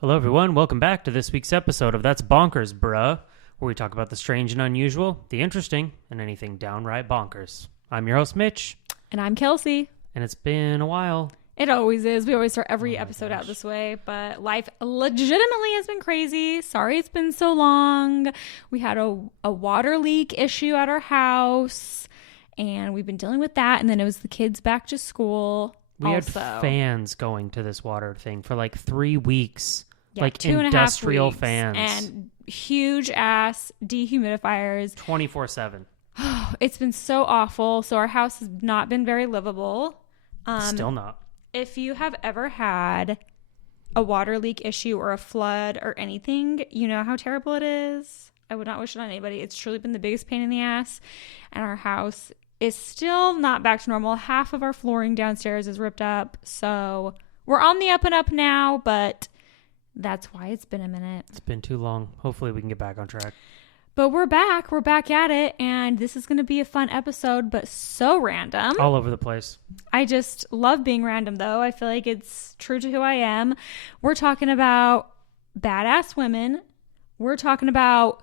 Hello, everyone. Welcome back to this week's episode of That's Bonkers, Bruh, where we talk about the strange and unusual, the interesting, and anything downright bonkers. I'm your host, Mitch. And I'm Kelsey. And it's been a while. It always is. We always start every episode out this way, but life legitimately has been crazy. Sorry it's been so long. We had a water leak issue at our house, and we've been dealing with that, and then it was the kids back to school. We had fans going to this water thing for like 3 weeks. Yeah, like 2.5 industrial weeks, fans. And huge ass dehumidifiers. 24/7. It's been so awful. So our house has not been very livable. Still not. If you have ever had a water leak issue or a flood or anything, you know how terrible it is. I would not wish it on anybody. It's truly been the biggest pain in the ass. And our house is still not back to normal. Half of our flooring downstairs is ripped up. So we're on the up and up now, but that's why it's been a minute. It's been too long. Hopefully we can get back on track. But we're back. We're back at it. And this is going to be a fun episode, but so random. All over the place. I just love being random, though. I feel like it's true to who I am. We're talking about badass women. We're talking about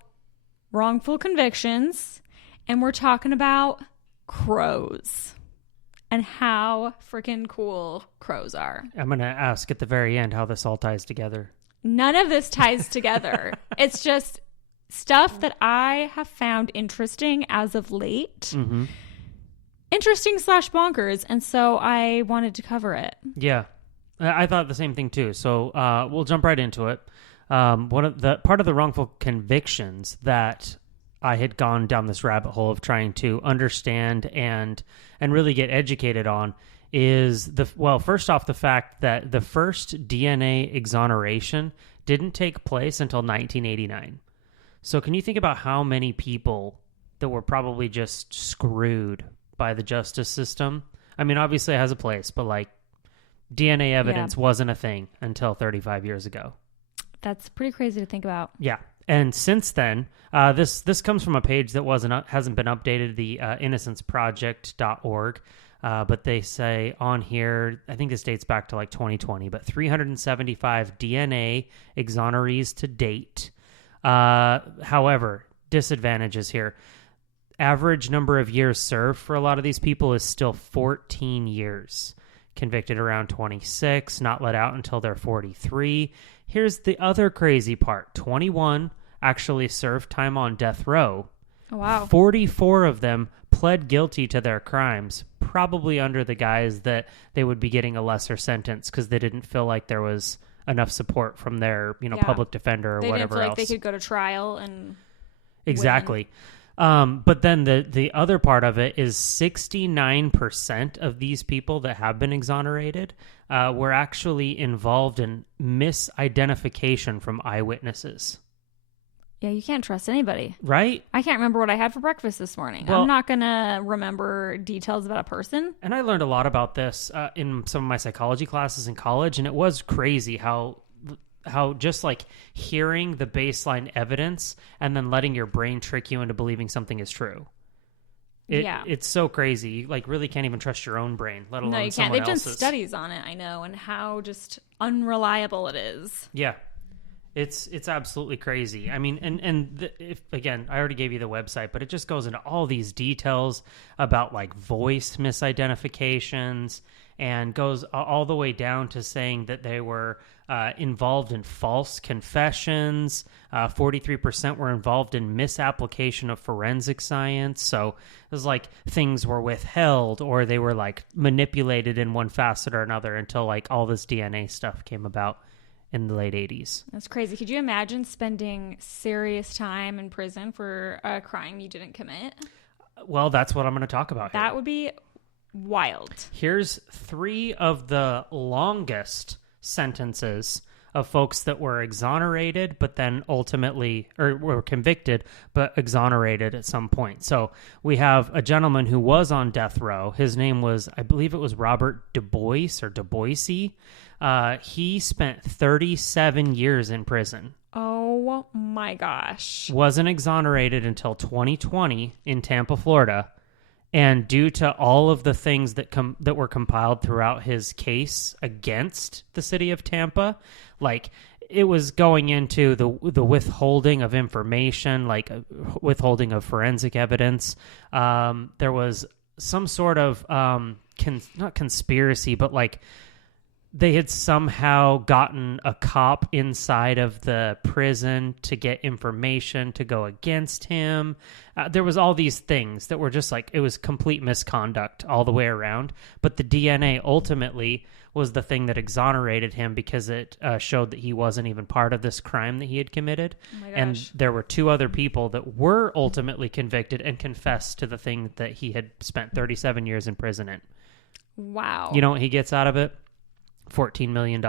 wrongful convictions. And we're talking about crows and how freaking cool crows are. I'm going to ask at the very end how this all ties together. None of this ties together. It's just stuff that I have found interesting as of late. Mm-hmm. Interesting / bonkers. And so I wanted to cover it. Yeah, I thought the same thing too. So we'll jump right into it. Part of the wrongful convictions that I had gone down this rabbit hole of trying to understand and really get educated on is first off, the fact that the first DNA exoneration didn't take place until 1989. So can you think about how many people that were probably just screwed by the justice system? I mean, obviously it has a place, but like DNA evidence wasn't a thing until 35 years ago. That's pretty crazy to think about. Yeah. And since then, this comes from a page that hasn't been updated, the innocenceproject.org. But they say on here, I think this dates back to like 2020, but 375 DNA exonerees to date. However, disadvantages here. Average number of years served for a lot of these people is still 14 years. Convicted around 26, not let out until they're 43. Here's the other crazy part. 21 actually served time on death row. Oh, wow. 44 of them pled guilty to their crimes, probably under the guise that they would be getting a lesser sentence because they didn't feel like there was enough support from their, public defender or they whatever didn't feel else. like they could go to trial and exactly. But then the other part of it is 69% of these people that have been exonerated were actually involved in misidentification from eyewitnesses. Yeah, you can't trust anybody. Right? I can't remember what I had for breakfast this morning. Well, I'm not going to remember details about a person. And I learned a lot about this in some of my psychology classes in college, and it was crazy how just like hearing the baseline evidence and then letting your brain trick you into believing something is true. It's so crazy. You like really can't even trust your own brain, let alone no, you can't. someone They've else's. done studies on it, I know, and how just unreliable it is. Yeah. It's absolutely crazy. I mean, if again, I already gave you the website, but it just goes into all these details about like voice misidentifications and goes all the way down to saying that they were involved in false confessions. 43% were involved in misapplication of forensic science. So it was like things were withheld or they were like manipulated in one facet or another until like all this DNA stuff came about in the late 80s. That's crazy. Could you imagine spending serious time in prison for a crime you didn't commit? Well, that's what I'm going to talk about here. That would be wild. Here's 3 of the longest sentences of folks that were exonerated, but then ultimately, or were convicted, but exonerated at some point. So we have a gentleman who was on death row. His name was, I believe it was Robert Du Bois or Du Boise. He spent 37 years in prison. Oh my gosh. Wasn't exonerated until 2020 in Tampa, Florida. And due to all of the things that were compiled throughout his case against the city of Tampa, like it was going into the withholding of information, like withholding of forensic evidence. There was some sort of not conspiracy, but like they had somehow gotten a cop inside of the prison to get information to go against him. There was all these things that were just like, it was complete misconduct all the way around. But the DNA ultimately was the thing that exonerated him because it showed that he wasn't even part of this crime that he had committed. Oh my gosh. And there were 2 other people that were ultimately convicted and confessed to the thing that he had spent 37 years in prison in. Wow. You know what he gets out of it? $14 million.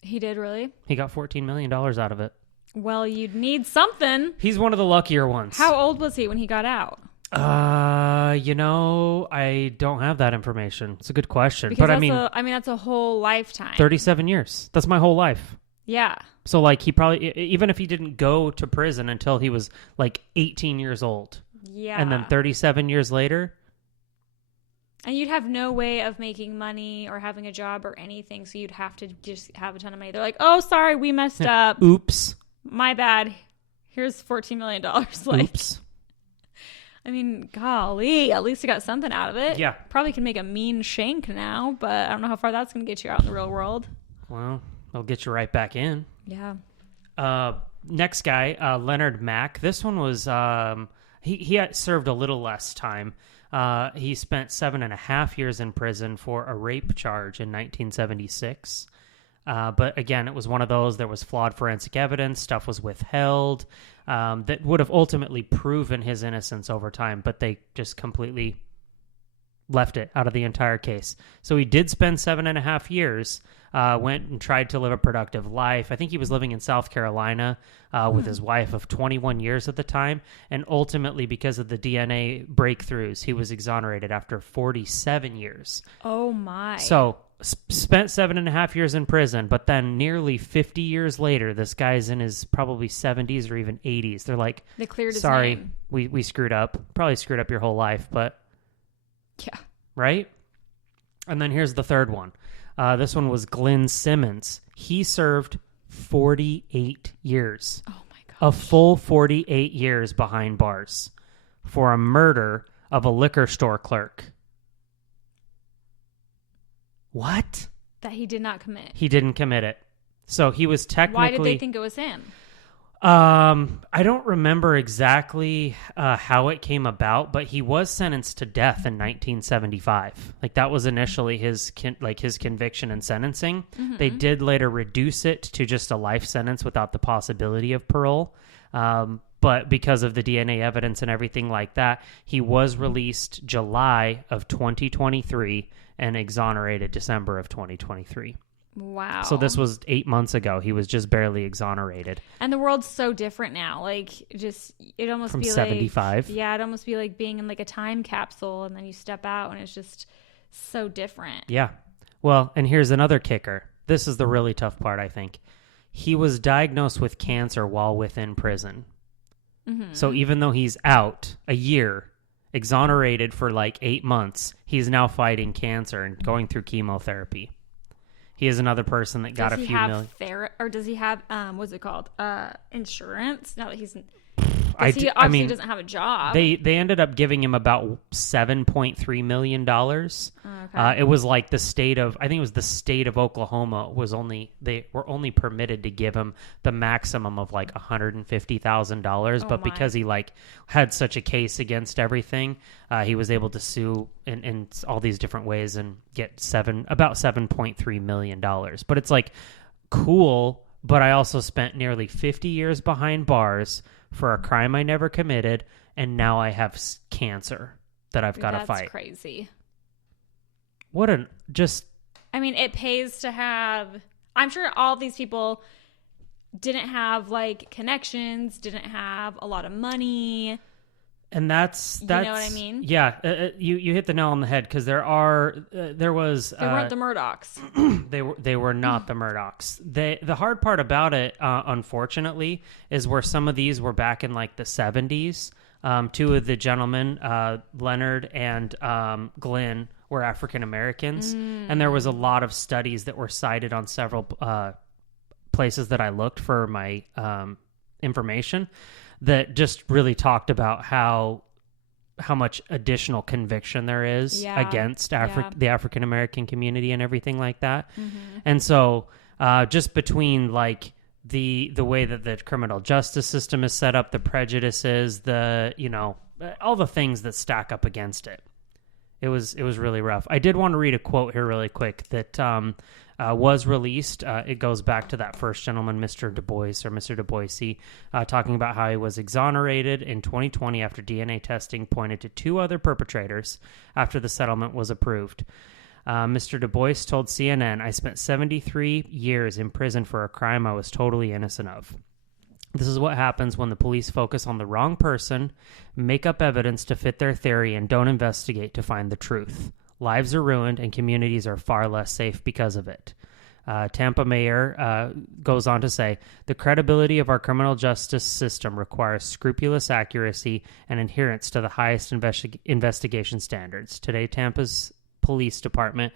He did, really? He got $14 million out of it. Well, you'd need something. He's one of the luckier ones. How old was he when he got out? I don't have that information. It's a good question. Because But that's a whole lifetime. 37 years. That's my whole life. Yeah. So like he probably, even if he didn't go to prison until he was like 18 years old. Yeah. And then 37 years later. And you'd have no way of making money or having a job or anything. So you'd have to just have a ton of money. They're like, oh, sorry, we messed up. Oops. My bad. Here's $14 million. Like, oops. I mean, golly, at least you got something out of it. Yeah. Probably can make a mean shank now, but I don't know how far that's going to get you out in the real world. Well, it'll get you right back in. Yeah. Next guy, Leonard Mack. This one was, he had served a little less time. He spent 7.5 years in prison for a rape charge in 1976. But again, it was one of those, there was flawed forensic evidence, stuff was withheld, that would have ultimately proven his innocence over time, but they just completely left it out of the entire case. So he did spend 7.5 years, went and tried to live a productive life. I think he was living in South Carolina with his wife of 21 years at the time. And ultimately, because of the DNA breakthroughs, he was exonerated after 47 years. Oh, my. So spent 7.5 years in prison, but then nearly 50 years later, this guy's in his probably 70s or even 80s. They're like, they cleared his sorry, name. we screwed up. Probably screwed up your whole life, but... Yeah. Right? And then here's the third one. This one was Glenn Simmons. He served 48 years. Oh, my gosh. A full 48 years behind bars for a murder of a liquor store clerk. What? That he did not commit. He didn't commit it. So he was technically... Why did they think it was him? I don't remember exactly how it came about, but he was sentenced to death in 1975. Like that was initially his conviction and sentencing. Mm-hmm. They did later reduce it to just a life sentence without the possibility of parole. But because of the DNA evidence and everything like that, he was released July of 2023 and exonerated December of 2023. Wow. So this was 8 months ago. He was just barely exonerated. And the world's so different now. Like, just, it almost From be 75. like... Yeah, it'd almost be like being in like a time capsule and then you step out and it's just so different. Yeah. Well, and here's another kicker. This is the really tough part, I think. He was diagnosed with cancer while within prison. Mm-hmm. So even though he's out a year, exonerated for like 8 months, he's now fighting cancer and going through chemotherapy. He is another person that got a few million. Or does he have, what's it called? Insurance? Now that he's... He doesn't have a job. They ended up giving him about $7.3 million. Okay. It was like the state of, I think it was the state of Oklahoma they were only permitted to give him the maximum of like $150,000. But because he like had such a case against everything, he was able to sue in all these different ways and get about $7.3 million. But it's like cool. But I also spent nearly 50 years behind bars for a crime I never committed, and now I have cancer that I've got to fight. That's crazy. I mean, it pays to have... I'm sure all these people didn't have, like, connections, didn't have a lot of money... And that's you know what I mean? Yeah, you hit the nail on the head because there weren't the Murdochs. They were not the Murdochs. The hard part about it, unfortunately, is where some of these were back in like the 70s. Two of the gentlemen, Leonard and Glenn, were African Americans, and there was a lot of studies that were cited on several places that I looked for my information that just really talked about how much additional conviction there is against the African American community and everything like that. And so just between like the way that the criminal justice system is set up, the prejudices, all the things that stack up against it. It was really rough. I did want to read a quote here really quick that was released. It goes back to that first gentleman, Mr. Du Bois, or Mr. Du Bois, talking about how he was exonerated in 2020 after DNA testing pointed to 2 other perpetrators after the settlement was approved. Mr. Du Bois told CNN, "I spent 73 years in prison for a crime I was totally innocent of. This is what happens when the police focus on the wrong person, make up evidence to fit their theory, and don't investigate to find the truth. Lives are ruined and communities are far less safe because of it." Tampa mayor goes on to say, "The credibility of our criminal justice system requires scrupulous accuracy and adherence to the highest investigation standards. Today, Tampa's police department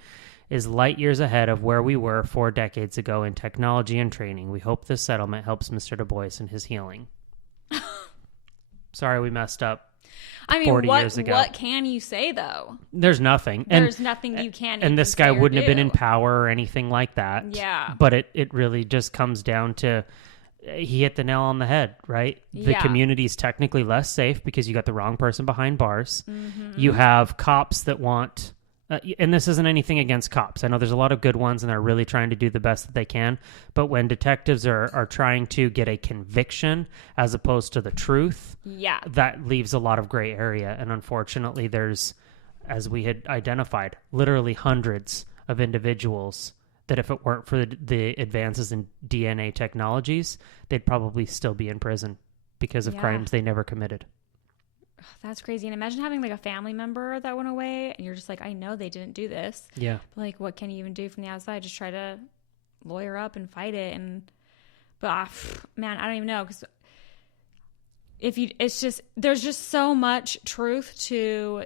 is light years ahead of where we were 4 decades ago in technology and training. We hope this settlement helps Mr. Du Bois in his healing." Sorry we messed up. I mean, 40 years ago. What can you say, though? There's nothing. There's nothing you can. And this guy wouldn't have been in power or anything like that. Yeah. But it really just comes down to he hit the nail on the head, right? The community is technically less safe because you got the wrong person behind bars. You have cops that want... and this isn't anything against cops. I know there's a lot of good ones and they're really trying to do the best that they can. But when detectives are trying to get a conviction as opposed to the truth, that leaves a lot of gray area. And unfortunately, there's, as we had identified, literally hundreds of individuals that if it weren't for the advances in DNA technologies, they'd probably still be in prison because of crimes they never committed. That's crazy. And imagine having like a family member that went away and you're just like, I know they didn't do this. Yeah. But like, what can you even do from the outside? Just try to lawyer up and fight it. But man, I don't even know. Cause there's just so much truth to,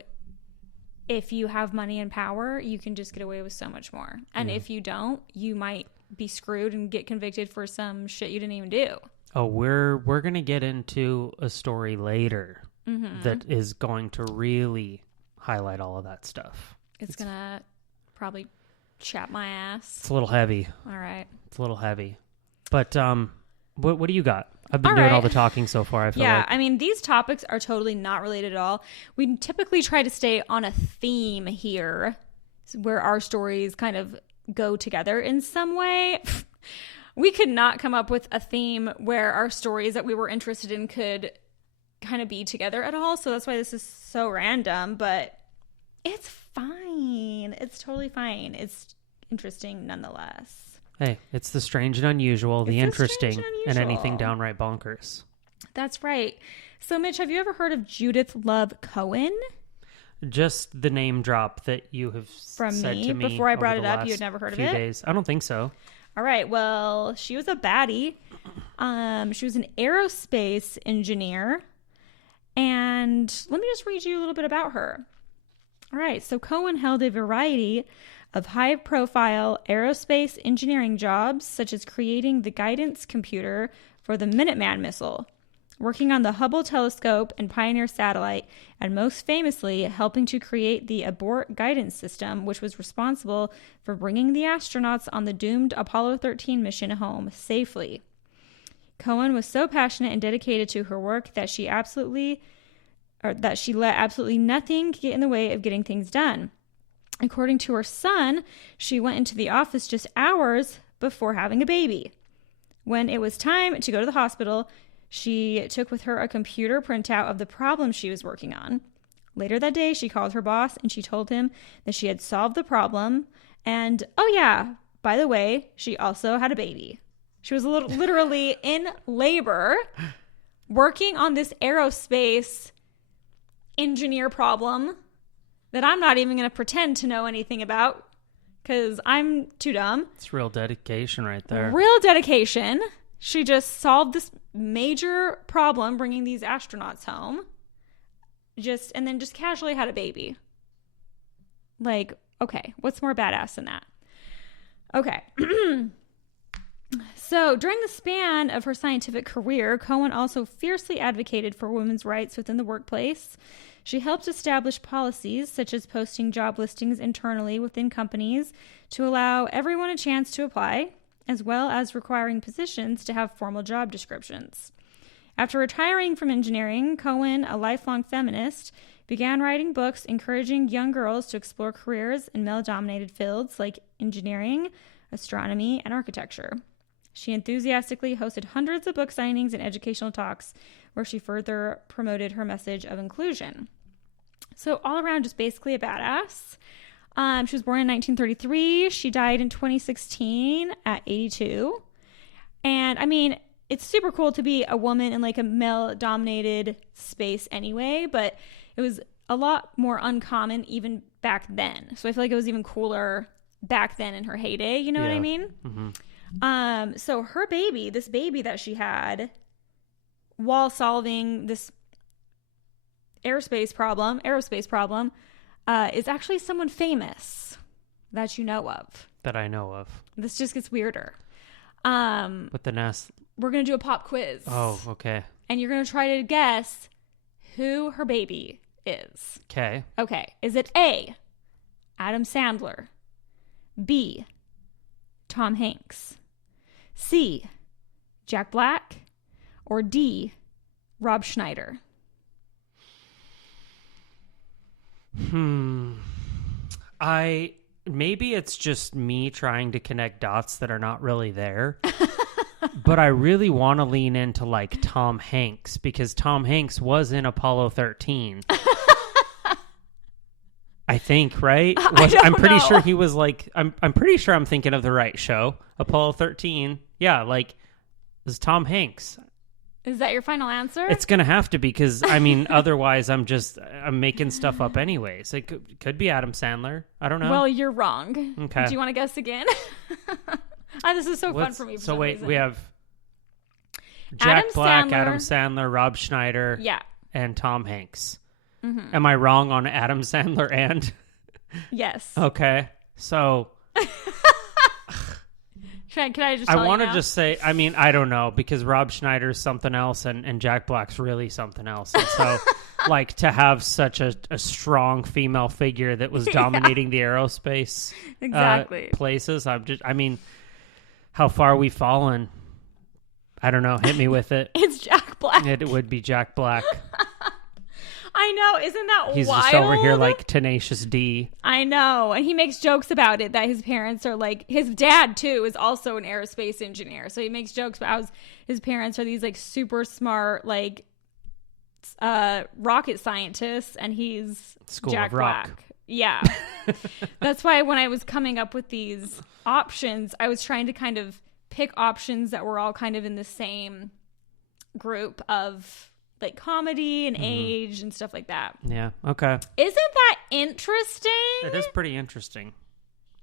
if you have money and power, you can just get away with so much more. And if you don't, you might be screwed and get convicted for some shit you didn't even do. Oh, we're going to get into a story later that is going to really highlight all of that stuff. It's going to probably chap my ass. It's a little heavy. All right. It's a little heavy. But what do you got? I've been doing all the talking so far, I feel like. I mean, these topics are totally not related at all. We typically try to stay on a theme here where our stories kind of go together in some way. We could not come up with a theme where our stories that we were interested in could kind of be together at all. So that's why this is so random, but it's fine. It's totally fine. It's interesting nonetheless. Hey, it's the strange and unusual, the interesting, and anything downright bonkers. That's right. So, Mitch, have you ever heard of Judith Love Cohen? Just the name drop that you have said to me before I brought it up. You had never heard of it? Days. I don't think so. All right. Well, she was a baddie. She was an aerospace engineer. And let me just read you a little bit about her. All right. So Cohen held a variety of high-profile aerospace engineering jobs, such as creating the guidance computer for the Minuteman missile, working on the Hubble telescope and Pioneer satellite, and most famously, helping to create the abort guidance system, which was responsible for bringing the astronauts on the doomed Apollo 13 mission home safely. Cohen was so passionate and dedicated to her work that she let absolutely nothing get in the way of getting things done. According to her son, she went into the office just hours before having a baby. When it was time to go to the hospital, she took with her a computer printout of the problem she was working on. Later that day, she called her boss and she told him that she had solved the problem. And, oh yeah, by the way, she also had a baby. She was literally in labor working on this aerospace engineer problem that I'm not even going to pretend to know anything about because I'm too dumb. It's real dedication right there. Real dedication. She just solved this major problem bringing these astronauts home. And then just casually had a baby. Like, okay, what's more badass than that? Okay. So during the span of her scientific career, Cohen also fiercely advocated for women's rights within the workplace. She helped establish policies such as posting job listings internally within companies to allow everyone a chance to apply, as well as requiring positions to have formal job descriptions. After retiring from engineering, Cohen, a lifelong feminist, began writing books encouraging young girls to explore careers in male-dominated fields like engineering, astronomy, and architecture. She enthusiastically hosted hundreds of book signings and educational talks where she further promoted her message of inclusion. So all around, just basically a badass. She was born in 1933. She died in 2016 at 82. And I mean, it's super cool to be a woman in like a male-dominated space anyway, but it was a lot more uncommon even back then. So I feel like it was even cooler back then in her heyday. You know what I mean? Mm-hmm. So her baby, this baby that she had while solving this aerospace problem, is actually someone famous that you know of. That I know of. This just gets weirder. With the nest. We're going to do a pop quiz. Oh, okay. And you're going to try to guess who her baby is. Okay. Okay. Is it A, Adam Sandler, B, Tom Hanks, C, Jack Black, or D, Rob Schneider? Maybe it's just me trying to connect dots that are not really there. But I really want to lean into like Tom Hanks because Tom Hanks was in Apollo 13. I think, right? I'm pretty sure he was like, I'm pretty sure I'm thinking of the right show. Apollo 13. Yeah, like, it was Tom Hanks. Is that your final answer? It's going to have to be because, I mean, otherwise I'm making stuff up anyways. It could be Adam Sandler. I don't know. Well, you're wrong. Okay. Do you want to guess again? This is so fun for me. For some reason. We have Jack Black, Adam Sandler, Rob Schneider, and Tom Hanks. Mm-hmm. Am I wrong on Adam Sandler and? Yes. Okay. So... Can I just tell you want to now? just say, I mean, I don't know, because Rob Schneider's something else and Jack Black's really something else. And so, like, to have such a strong female figure that was dominating the aerospace places, I mean, how far we've fallen. I don't know. Hit me with it. It's Jack Black. It would be Jack Black. I know. Isn't that He's wild? Just over here like Tenacious D. I know. And he makes jokes about it, that his parents are like, his dad too is also an aerospace engineer. So he makes jokes about how his parents are these like super smart, like rocket scientists, and he's School Jack of Rock. Black. Yeah. That's why when I was coming up with these options, I was trying to kind of pick options that were all kind of in the same group of like comedy and age and stuff like that. Yeah. Okay. Isn't that interesting? It is pretty interesting.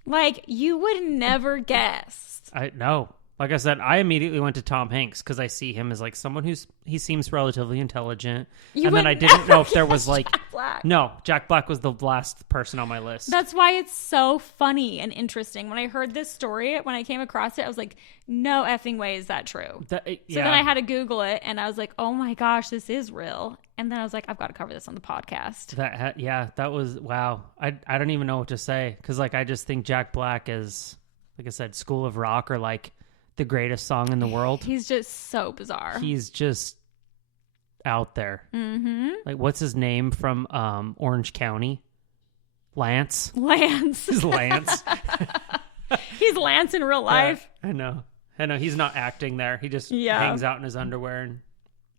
Like, you would never guess. I know. Like I said, I immediately went to Tom Hanks because I see him as like someone he seems relatively intelligent. And then I didn't know if there was like Jack Black. No, Jack Black was the last person on my list. That's why it's so funny and interesting. When I heard this story, when I came across it, I was like, no effing way is that true. So then I had to Google it and I was like, oh my gosh, this is real. And then I was like, I've got to cover this on the podcast. That was wow. I don't even know what to say because like I just think Jack Black is, like I said, School of Rock or like the greatest song in the world. He's just so bizarre. He's just out there. Mm-hmm. Like, what's his name from Orange County? Lance. He's Lance. He's Lance in real life. I know. He's not acting there. He just hangs out in his underwear. And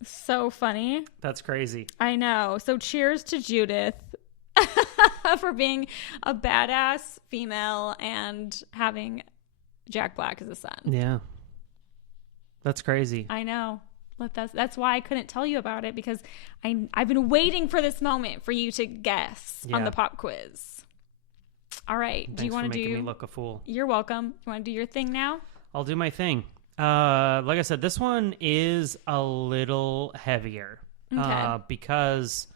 so funny. That's crazy. I know. So cheers to Judith for being a badass female and having Jack Black as a son. Yeah. That's crazy. I know. That's why I couldn't tell you about it, because I've been waiting for this moment for you to guess on the pop quiz. All right. Thanks do you want to do? Making me look a fool. You're welcome. You want to do your thing now? I'll do my thing. Like I said, this one is a little heavier because,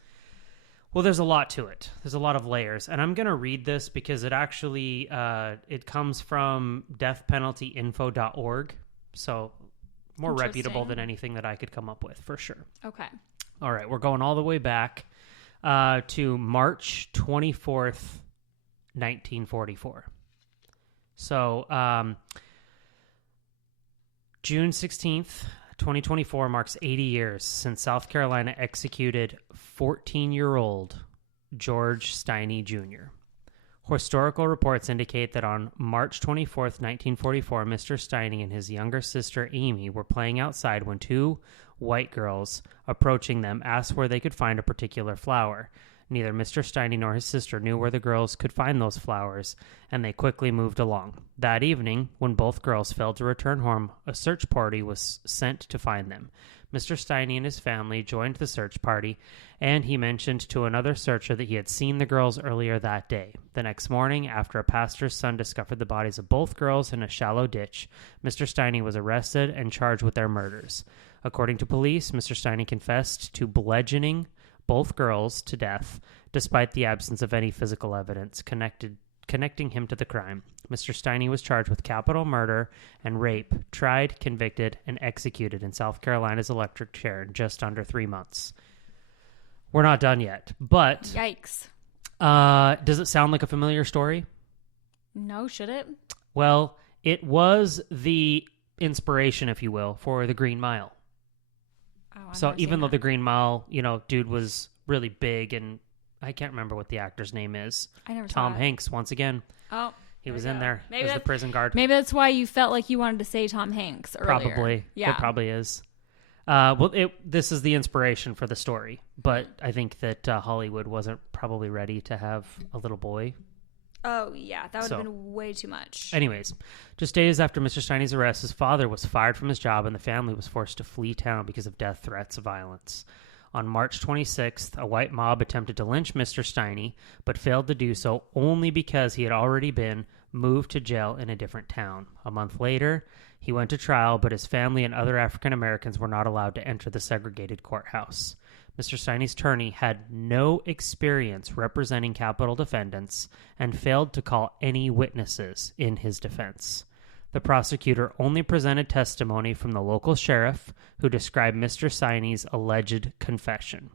well, there's a lot to it. There's a lot of layers, and I'm going to read this because it actually it comes from deathpenaltyinfo.org. So more reputable than anything that I could come up with, for sure. Okay. All right, we're going all the way back to March 24th, 1944. So June 16th, 2024 marks 80 years since South Carolina executed 14-year-old George Steiny Jr. Historical reports indicate that on March 24th, 1944, Mr. Steiny and his younger sister Amy were playing outside when two white girls approaching them asked where they could find a particular flower. Neither Mr. Steiny nor his sister knew where the girls could find those flowers, and they quickly moved along. That evening, when both girls failed to return home, a search party was sent to find them. Mr. Steiny and his family joined the search party, and he mentioned to another searcher that he had seen the girls earlier that day. The next morning, after a pastor's son discovered the bodies of both girls in a shallow ditch, Mr. Steiny was arrested and charged with their murders. According to police, Mr. Steiny confessed to bludgeoning both girls to death, despite the absence of any physical evidence connecting him to the crime. Mr. Steiny was charged with capital murder and rape, tried, convicted, and executed in South Carolina's electric chair in just under 3 months. We're not done yet, but... Yikes. Does it sound like a familiar story? No, should it? Well, it was the inspiration, if you will, for the Green Mile. Oh, So even though the Green Mile, dude was really big, and I can't remember what the actor's name is. I never saw Tom it. Hanks, once again. Oh, he was in there Maybe as the prison guard. Maybe that's why you felt like you wanted to say Tom Hanks earlier. Probably. Yeah. It probably is. This is the inspiration for the story, but I think that Hollywood wasn't probably ready to have a little boy. Oh, yeah. That would have been way too much. Anyways, just days after Mr. Steiny's arrest, his father was fired from his job and the family was forced to flee town because of death threats of violence. On March 26th, a white mob attempted to lynch Mr. Steiny, but failed to do so only because he had already been moved to jail in a different town. A month later, he went to trial, but his family and other African Americans were not allowed to enter the segregated courthouse. Mr. Steiny's attorney had no experience representing capital defendants and failed to call any witnesses in his defense. The prosecutor only presented testimony from the local sheriff, who described Mr. Steiny's alleged confession.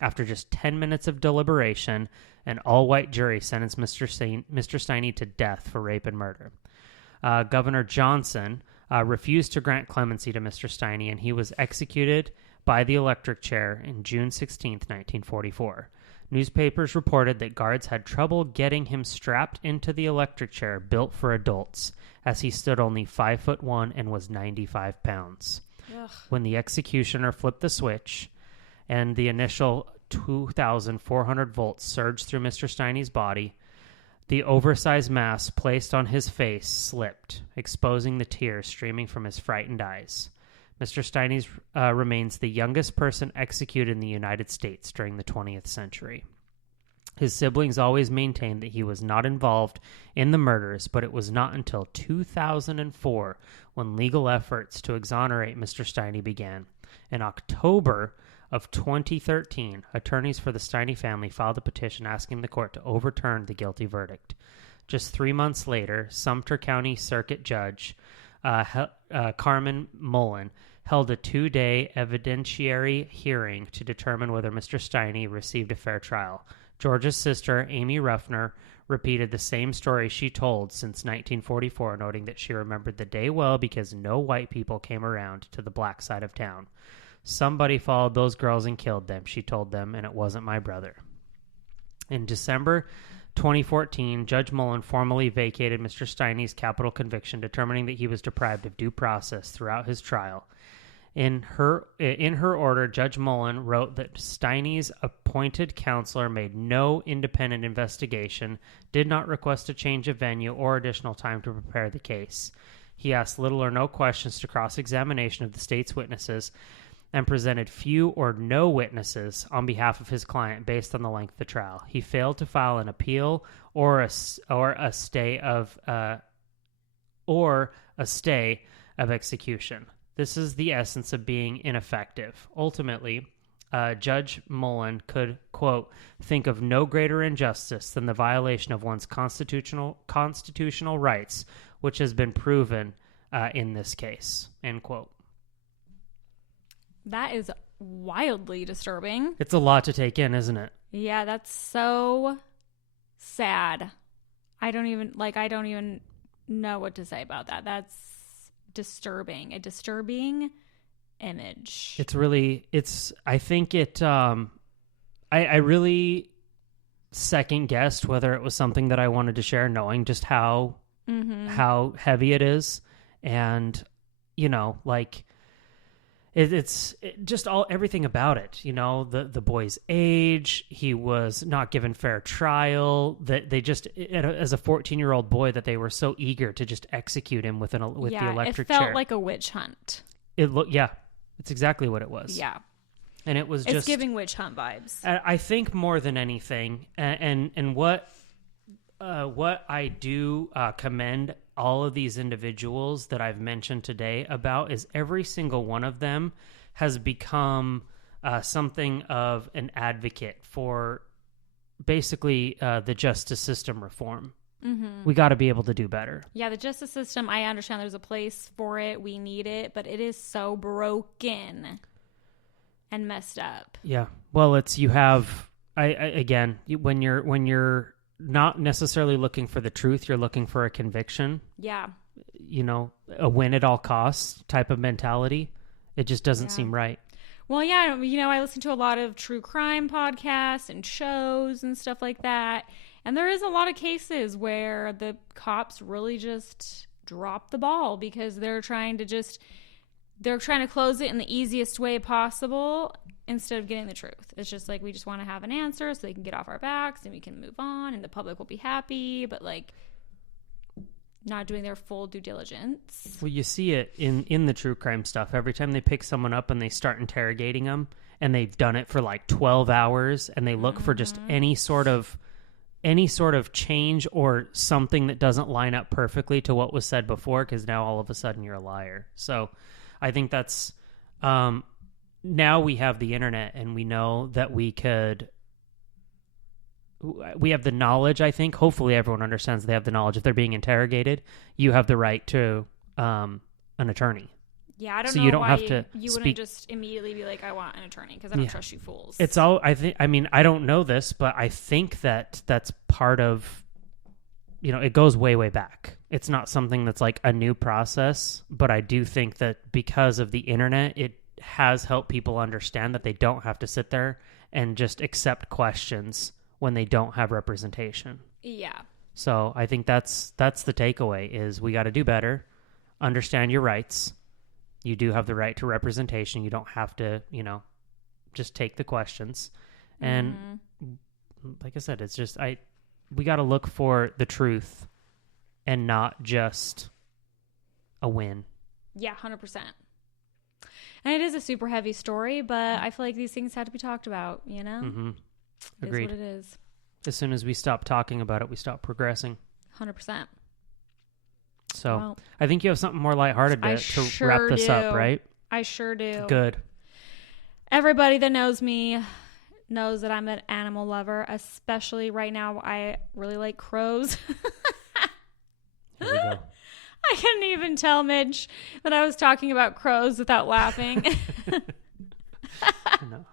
After just 10 minutes of deliberation, an all-white jury sentenced Mr. Steiny to death for rape and murder. Governor Johnson refused to grant clemency to Mr. Steiny, and he was executed by the electric chair in June 16, 1944. Newspapers reported that guards had trouble getting him strapped into the electric chair built for adults, as he stood only 5'1" and was 95 pounds. Ugh. When the executioner flipped the switch and the initial 2,400 volts surged through Mr. Steiny's body, the oversized mask placed on his face slipped, exposing the tears streaming from his frightened eyes. Mr. Steiny remains the youngest person executed in the United States during the 20th century. His siblings always maintained that he was not involved in the murders, but it was not until 2004 when legal efforts to exonerate Mr. Steiny began. In October of 2013, attorneys for the Steiny family filed a petition asking the court to overturn the guilty verdict. Just 3 months later, Sumter County Circuit Judge Carmen Mullen held a 2-day evidentiary hearing to determine whether Mr. Steiny received a fair trial. George's sister, Amy Ruffner, repeated the same story she told since 1944, noting that she remembered the day well because no white people came around to the black side of town. Somebody followed those girls and killed them, she told them, and it wasn't my brother. In December 2014, Judge Mullen formally vacated Mr. Steiny's capital conviction, determining that he was deprived of due process throughout his trial. In her order, Judge Mullen wrote that Steiny's appointed counselor made no independent investigation, did not request a change of venue or additional time to prepare the case. He asked little or no questions to cross-examination of the state's witnesses and presented few or no witnesses on behalf of his client based on the length of the trial. He failed to file an appeal or a stay of execution. This is the essence of being ineffective. Ultimately, Judge Mullen could, quote, think of no greater injustice than the violation of one's constitutional rights, which has been proven in this case, end quote. That is wildly disturbing. It's a lot to take in, isn't it? Yeah, that's so sad. I don't even know what to say about that. That's disturbing. A disturbing image. I think I really second guessed whether it was something that I wanted to share, knowing just how heavy it is. And, it's just everything about it, the boy's age. He was not given fair trial, that they just, as a 14-year-old boy, that they were so eager to just execute him with the electric chair. It felt like a witch hunt. It's exactly what it was. Yeah. And it's giving witch hunt vibes. I think more than anything, and what I do commend all of these individuals that I've mentioned today about is every single one of them has become something of an advocate for basically the justice system reform. Mm-hmm. We got to be able to do better. Yeah, the justice system, I understand there's a place for it. We need it, but it is so broken and messed up. Yeah. Well, when you're not necessarily looking for the truth, you're looking for a conviction. Yeah. A win at all costs type of mentality. It just doesn't seem right. Well, yeah, I listen to a lot of true crime podcasts and shows and stuff like that. And there is a lot of cases where the cops really just drop the ball because they're trying to close it in the easiest way possible instead of getting the truth. It's just like, we just want to have an answer so they can get off our backs and we can move on and the public will be happy, but not doing their full due diligence. Well, you see it in the true crime stuff. Every time they pick someone up and they start interrogating them, and they've done it for 12 hours, and they look for just any sort of change or something that doesn't line up perfectly to what was said before, because now all of a sudden you're a liar. So I think that's now we have the internet, and we know that we have the knowledge. I think hopefully everyone understands they have the knowledge. If they're being interrogated, you have the right to an attorney. Yeah, I don't know why you wouldn't just immediately be like, I want an attorney, because I don't trust you fools. It's all, I don't know this, but I think that's part of, it goes way, way back. It's not something that's like a new process, but I do think that because of the internet, it has helped people understand that they don't have to sit there and just accept questions when they don't have representation. Yeah. So I think that's the takeaway is we got to do better, understand your rights. You do have the right to representation. You don't have to, just take the questions. And like I said, it's just, we got to look for the truth and not just a win. Yeah, 100%. And it is a super heavy story, but I feel like these things have to be talked about, Mm-hmm. Agreed. It is what it is. As soon as we stop talking about it, we stop progressing. 100%. So well, I think you have something more lighthearted to wrap this up, right? I sure do. Good. Everybody that knows me knows that I'm an animal lover, especially right now. I really like crows. Here we go. I couldn't even tell Midge that I was talking about crows without laughing. I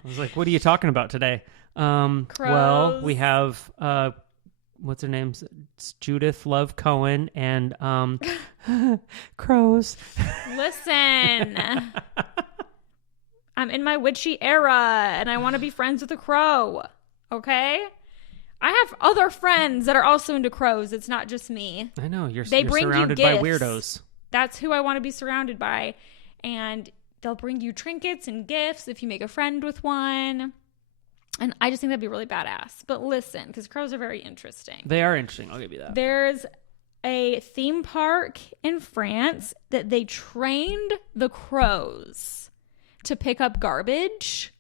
was like, what are you talking about today? Crows. Well, we have, what's her name? It's Judith Love Cohen and crows. Listen, I'm in my witchy era and I want to be friends with a crow. Okay? I have other friends that are also into crows. It's not just me. I know. You're surrounded by weirdos. That's who I want to be surrounded by. And they'll bring you trinkets and gifts if you make a friend with one. And I just think that'd be really badass. But listen, because crows are very interesting. They are interesting. I'll give you that. There's a theme park in France that they trained the crows to pick up garbage.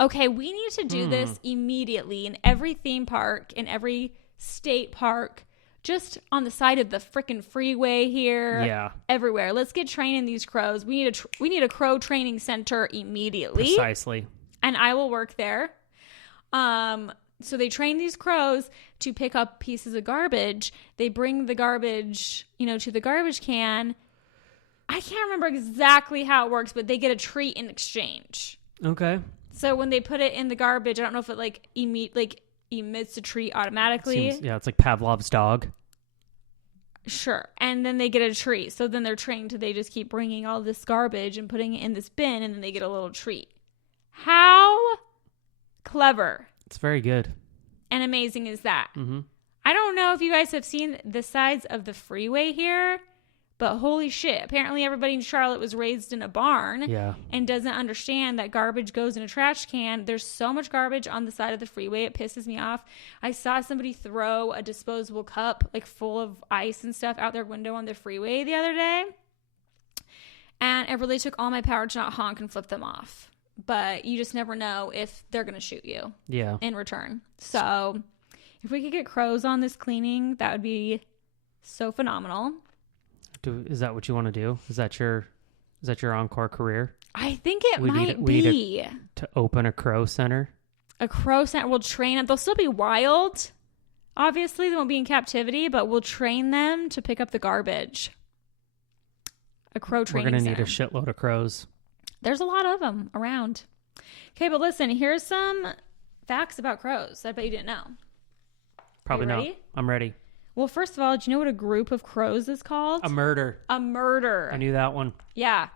Okay, we need to do this immediately in every theme park, in every state park, just on the side of the freaking freeway here. Yeah. Everywhere. Let's get training these crows. We need a crow training center immediately. Precisely. And I will work there. So they train these crows to pick up pieces of garbage. They bring the garbage, to the garbage can. I can't remember exactly how it works, but they get a treat in exchange. Okay. So when they put it in the garbage, I don't know if it emits a treat automatically. It's like Pavlov's dog. Sure. And then they get a treat. So then they're trained to, they just keep bringing all this garbage and putting it in this bin, and then they get a little treat. How clever. It's very good. And amazing is that? Mm-hmm. I don't know if you guys have seen the sides of the freeway here, but holy shit. Apparently everybody in Charlotte was raised in a barn and doesn't understand that garbage goes in a trash can. There's so much garbage on the side of the freeway. It pisses me off. I saw somebody throw a disposable cup like full of ice and stuff out their window on the freeway the other day. And it really took all my power to not honk and flip them off. But you just never know if they're going to shoot you in return. So if we could get crows on this cleaning, that would be so phenomenal. Is that what you want to do? Is that your encore career? I think it might be. We need to open a crow center. A crow center. We'll train them. They'll still be wild. Obviously, they won't be in captivity, but we'll train them to pick up the garbage. A crow training center. We're going to need a shitload of crows. There's a lot of them around. Okay, but listen, here's some facts about crows that I bet you didn't know. Probably not. I'm ready. Well, first of all, do you know what a group of crows is called? A murder. A murder. I knew that one. Yeah.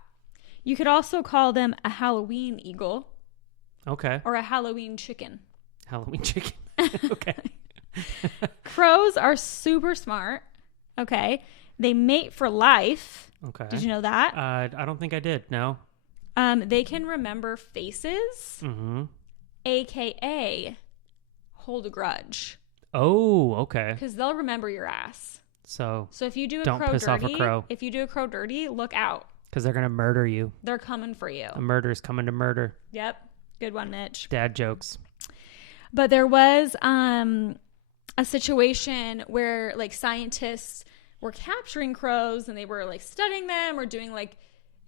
You could also call them a Halloween eagle. Okay. Or a Halloween chicken. Halloween chicken. Okay. Crows are super smart. Okay. They mate for life. Okay. Did you know that? I don't think I did. No. They can remember faces. Mm-hmm. AKA hold a grudge. Oh, okay. Because they'll remember your ass. So if you do a don't crow piss dirty, off a crow. If you do a crow dirty, look out. Because they're going to murder you. They're coming for you. A murder's coming to murder. Yep. Good one, Mitch. Dad jokes. But there was a situation where like scientists were capturing crows and they were like studying them or doing like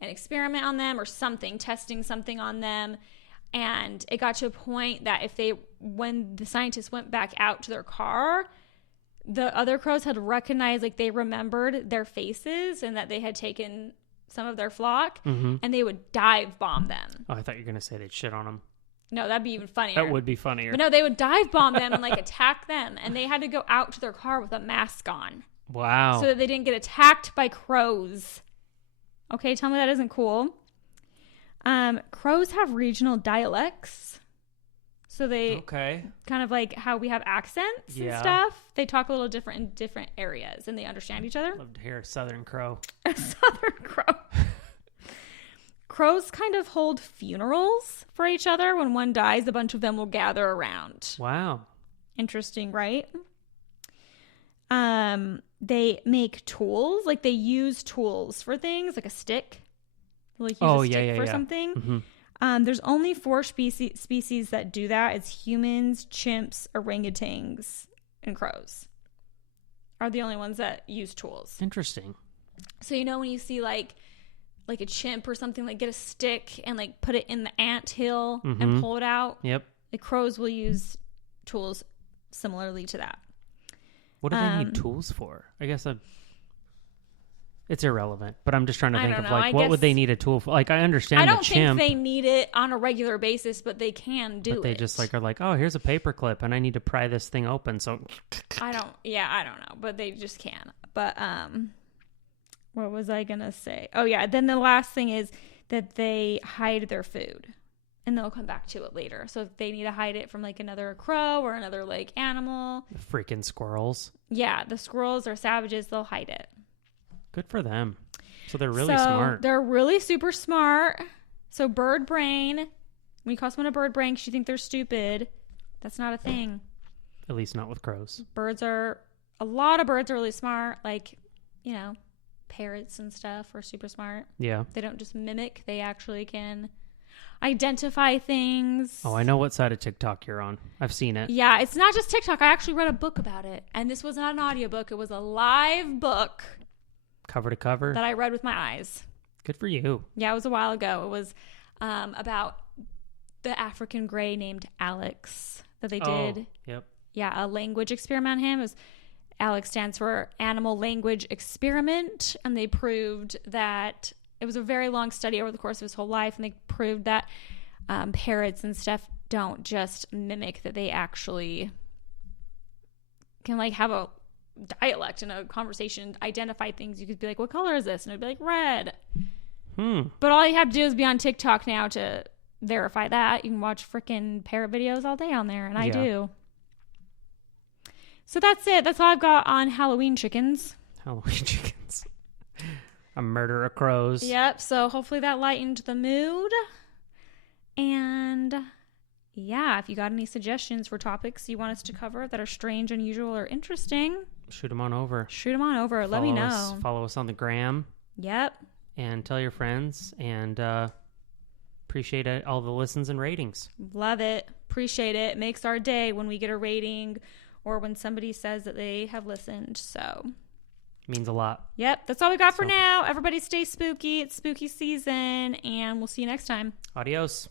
an experiment on them or something, testing something on them. And it got to a point that when the scientists went back out to their car, the other crows had recognized, like they remembered their faces and that they had taken some of their flock, and they would dive bomb them. Oh, I thought you were going to say they'd shit on them. No, that'd be even funnier. That would be funnier. But no, they would dive bomb them and like attack them. And they had to go out to their car with a mask on. Wow. So that they didn't get attacked by crows. Okay, tell me that isn't cool. Crows have regional dialects. So they kind of like how we have accents and stuff. They talk a little different in different areas and they understand each other. Love to hear a Southern crow. A Southern crow. Crows kind of hold funerals for each other. When one dies, a bunch of them will gather around. Wow. Interesting, right? They make tools. Like they use tools for things, like a stick. Like use a stick for something. Mm-hmm. There's only 4 species that do that. It's humans, chimps, orangutans, and crows are the only ones that use tools. Interesting. So when you see like a chimp or something, like get a stick and like put it in the anthill and pull it out. Yep. The crows will use tools similarly to that. What do they need tools for? I guess it's irrelevant, but I'm just trying to think of like what would they need a tool for? Like I understand I don't the chimp. think they need it on a regular basis, but they can do it. But they just like are like, oh, here's a paper clip and I need to pry this thing open. So I don't know, but they just can. But what was I gonna say? Oh yeah, then the last thing is that they hide their food. And they'll come back to it later. So if they need to hide it from like another crow or another like animal. The freaking squirrels. Yeah, the squirrels are savages. They'll hide it. Good for them. So they're really smart. They're really super smart. So bird brain. When you call someone a bird brain because you think they're stupid, that's not a thing. At least not with crows. A lot of birds are really smart. Like, parrots and stuff are super smart. Yeah. They don't just mimic. They actually can identify things. Oh, I know what side of TikTok you're on. I've seen it. Yeah, it's not just TikTok. I actually read a book about it. And this was not an audiobook. It was a live book. Cover to cover? That I read with my eyes. Good for you. Yeah, it was a while ago. It was about the African gray named Alex that they did. Yep. Yeah, a language experiment on him. Alex stands for Animal Language Experiment. And they proved that it was a very long study over the course of his whole life, and they proved that parrots and stuff don't just mimic, that they actually can like have a dialect in a conversation, identify things. You could be like, what color is this? And it'd be like red. But all you have to do is be on TikTok now to verify that. You can watch freaking parrot videos all day on there, and I do. So that's it. That's all I've got on Halloween chickens. Halloween chickens. A murder of crows. Yep. So hopefully that lightened the mood. And yeah, if you got any suggestions for topics you want us to cover that are strange, unusual, or interesting, shoot them on over. Let me know. Follow us on the gram. Yep. And tell your friends. And appreciate it, all the listens and ratings. Love it. Appreciate it. Makes our day when we get a rating or when somebody says that they have listened. So means a lot. Yep. That's all we got for now. Everybody stay spooky. It's spooky season, and we'll see you next time. Adios.